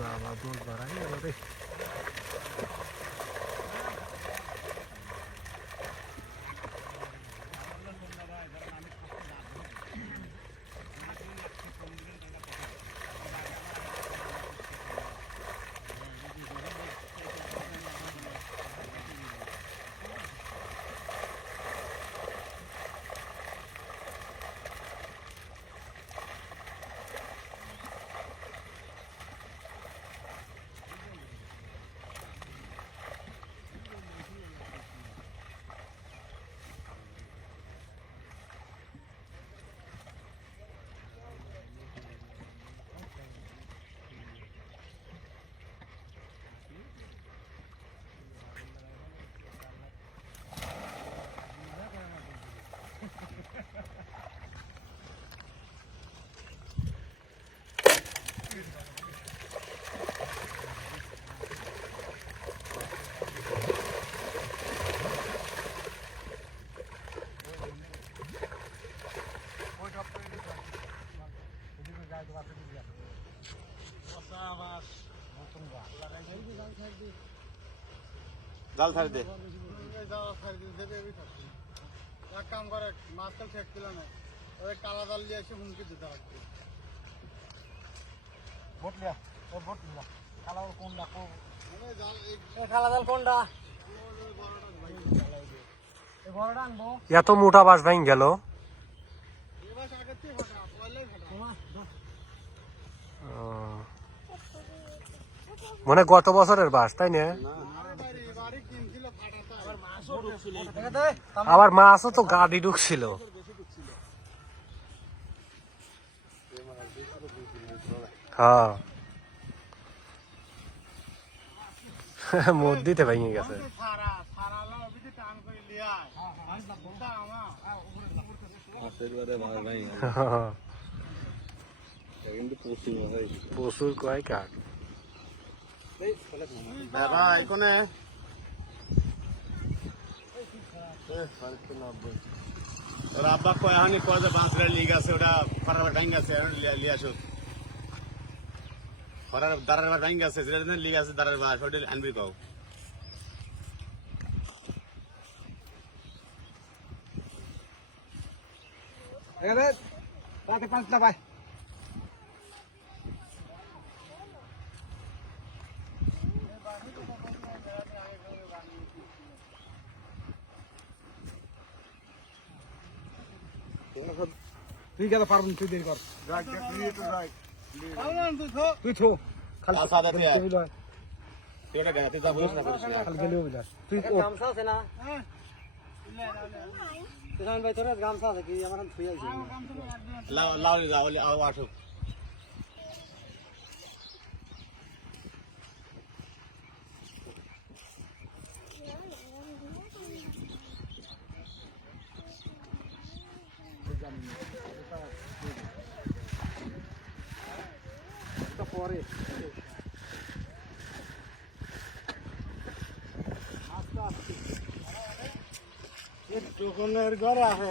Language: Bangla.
বাবা দূর বাড়াই গেল রে। জাল ছাড়ি দে। এক কাম করে মাছটা ঠেক ছিল না, ওই কালা জাল নিয়ে এসে হুমকি দিতে লাগবে। বটলিয়া ও বটলিয়া কালা কোনটা কালা জাল কোনটা এই বড়টা আনবো। এত মোটা বাস ভাঙ গেল। মানে গত বছরের বাস তাই না? আবার মাছও তো গাড়ি ঢুকছিল। হ্যাঁ মধ্যিতে ভেঙে গেছে। প্রচুর কয় কাঠ ভাই কোনে ওরা আব্বা কয় হানি কয় যে বাঁচরা লিগ আছে ওটা ফারার ডাইং আছে লিয়ে আসো ফারার দাঁড়ার বা ডাইং আছে যেটা লিগ আছে দাঁড়ার বা ওটা আনবি কও এখানে রাতে পাঁচটা ভাই তুই গেলে পারবি তুই দেরি কর তুই থো খালি সাদা তে তুই লয় তুই এটা গাতে যা বলিস না খালি গেলেও বিদাস তুই গামছা আছে না তুই ভাই তোর গামছা আছে কি আমার থুই আইছি লাও লাও যাও আও আসো পরে একটু কোনের ঘরে আছে